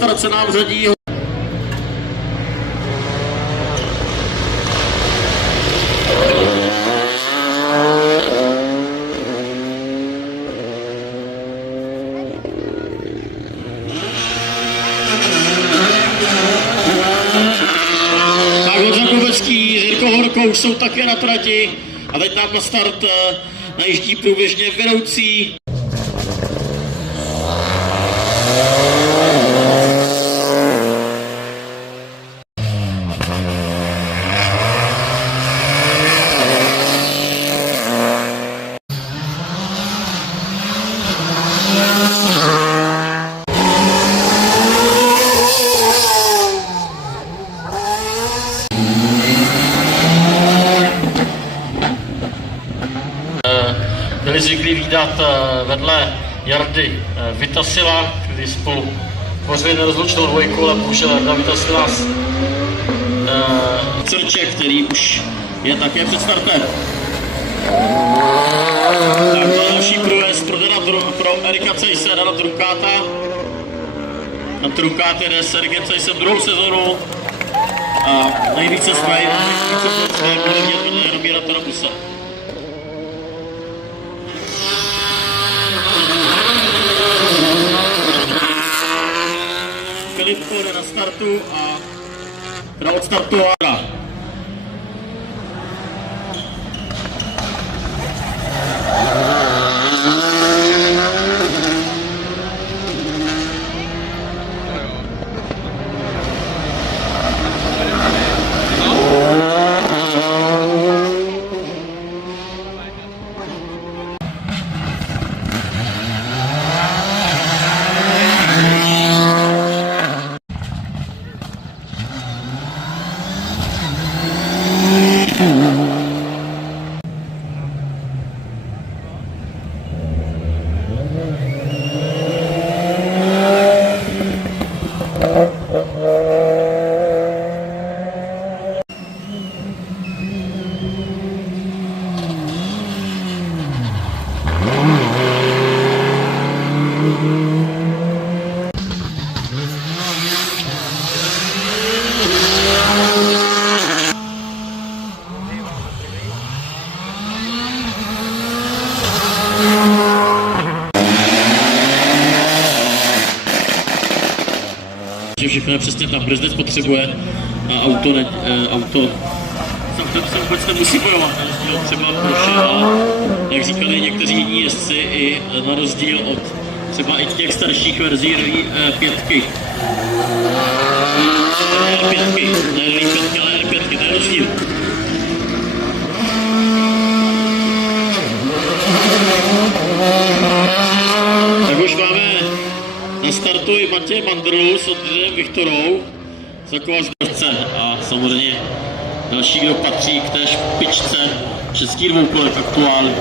start se nám řadí. S Jirkou Horkou už jsou také na trati a teď nám na start najíždí průběžně vedoucí. Byli zvyklí vídat vedle Jardy Vitasila, kdy spolu tvořili nerozlučnou dvojku, ale bohužel Jarda Vitasila Crče, který už je také před startem. Tak to je další průjezd pro Erika Cejse na Trunkáta. Na Trunkáte jde s Erikem Cejsem druhou sezonu a nejvíce jsme bude vidět vedle Jaromíra Tarabuse. Filip jde na startu a teda od startu a že všechno je přesně tam, brzdec potřebuje a auto se vůbec nemusí bojovat, na rozdíl třeba Porsche a jak říkali někteří jiní jezdci i na rozdíl od třeba i těch starších verzí R5. Ne R5, ale R5, to je rozdíl. Tak už máme na startu i Matěj Mandrlu s Ondřejem Viktorou za Kovař a samozřejmě další, kdo patří k té špičce českých dvoukolek aktuálně.